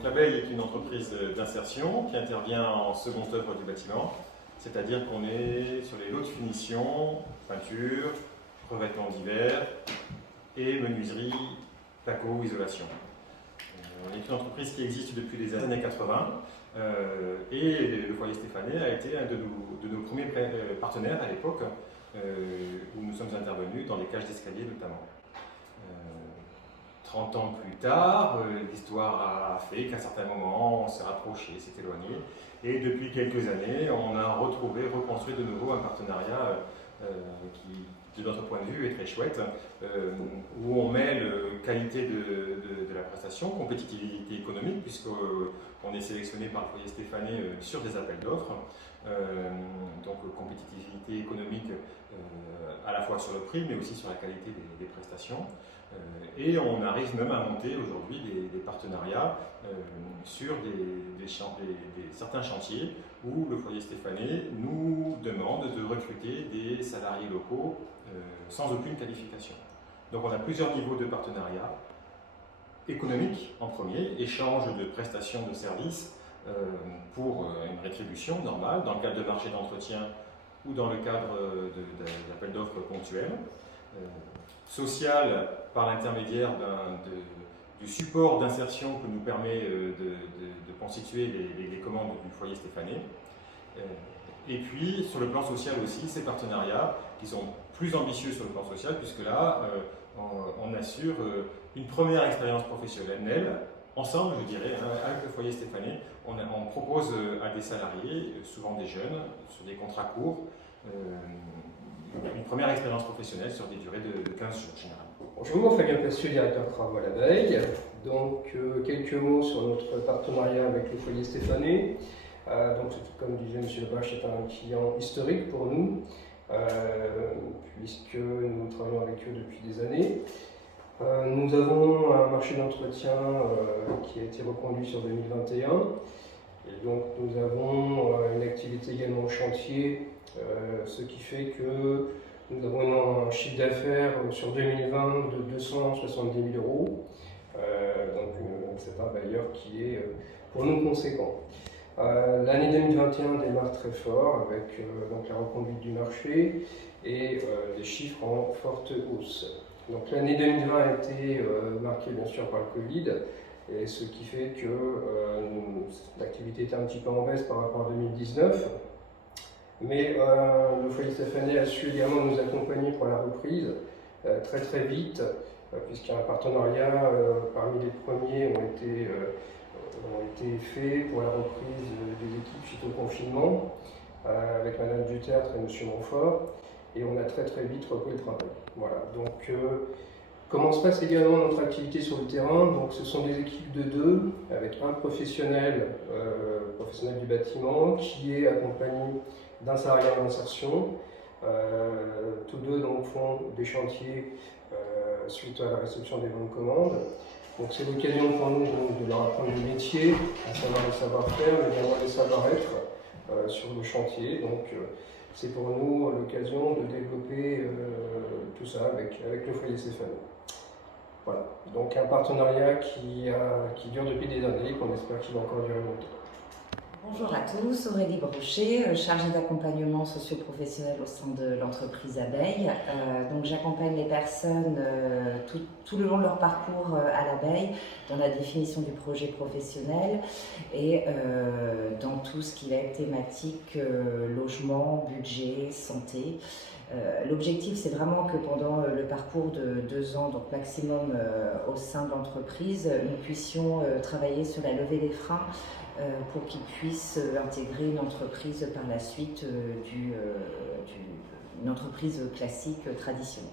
Donc l'abeille est une entreprise d'insertion qui intervient en seconde œuvre du bâtiment, c'est-à-dire qu'on est sur les lots de finition, peinture, revêtements divers et menuiserie, placo ou isolation. On est une entreprise qui existe depuis les années 80 et le foyer Stéphane a été un de nos premiers partenaires à l'époque où nous sommes intervenus dans les cages d'escalier notamment. 30 ans plus tard, l'histoire a fait qu'à certains moments on s'est rapproché, s'est éloigné et depuis quelques années on a reconstruit de nouveau un partenariat qui de notre point de vue est très chouette, où on mêle qualité de la prestation, compétitivité économique, puisqu'on est sélectionné par le foyer Stéphane sur des appels d'offres, donc compétitivité économique à la fois sur le prix, mais aussi sur la qualité des prestations. Et on arrive même à monter aujourd'hui des partenariats sur certains chantiers où le foyer Stéphane nous demande de recruter des salariés locaux sans aucune qualification. Donc on a plusieurs niveaux de partenariat. Économique en premier, échange de prestations de services pour une rétribution normale dans le cadre de marchés d'entretien ou dans le cadre d'appels d'offres ponctuels. Social par l'intermédiaire du support d'insertion que nous permet de constituer les commandes du foyer Stéphane. Et puis sur le plan social aussi, ces partenariats qui sont plus ambitieux sur le plan social, puisque là on assure une première expérience professionnelle ensemble, je dirais, avec le foyer Stéphane. On propose à des salariés, souvent des jeunes, sur des contrats courts, une première expérience professionnelle sur des durées de 15 jours généralement. Bonjour, Fabien Passieux, directeur travaux à l'abeille. Donc, quelques mots sur notre partenariat avec le foyer Stéphane. Donc, comme disait M. Levache, c'est un client historique pour nous, puisque nous travaillons avec eux depuis des années. Nous avons un marché d'entretien qui a été reconduit sur 2021. Et donc, nous avons une activité également au chantier, ce qui fait que nous avons un chiffre d'affaires sur 2020 de 270 000 €. Donc c'est un bailleur qui est pour nous conséquent. L'année 2021 démarre très fort avec donc la reconduite du marché et des chiffres en forte hausse. Donc l'année 2020 a été marquée bien sûr par le Covid, et ce qui fait que l'activité était un petit peu en baisse par rapport à 2019. Mais le foyer Stéphane a su également nous accompagner pour la reprise très très vite, puisqu'un partenariat parmi les premiers ont été faits pour la reprise des équipes suite au confinement, avec Madame Dutertre et Monsieur Montfort, et on a très très vite repris le travail. Voilà. Donc comment se passe également notre activité sur le terrain? Donc ce sont des équipes de deux, avec un professionnel du bâtiment qui est accompagné d'un salarié en insertion. Tous deux donc, font des chantiers suite à la réception des bons de commande. Donc c'est l'occasion pour nous de leur apprendre le métier, à savoir le savoir-faire, mais également le savoir-être sur le chantier. Donc c'est pour nous l'occasion de développer tout ça avec le foyer Stéphane. Voilà, donc un partenariat qui dure depuis des années et qu'on espère qu'il va encore durer longtemps. Bonjour à tous, Aurélie Brochet, chargée d'accompagnement socio-professionnel au sein de l'entreprise Abeille. Donc j'accompagne les personnes tout le long de leur parcours à l'abeille, dans la définition du projet professionnel et dans tout ce qui va être thématique, logement, budget, santé. L'objectif, c'est vraiment que pendant le parcours de 2 ans, donc maximum au sein de l'entreprise, nous puissions travailler sur la levée des freins pour qu'ils puissent intégrer une entreprise par la suite, une entreprise classique traditionnelle.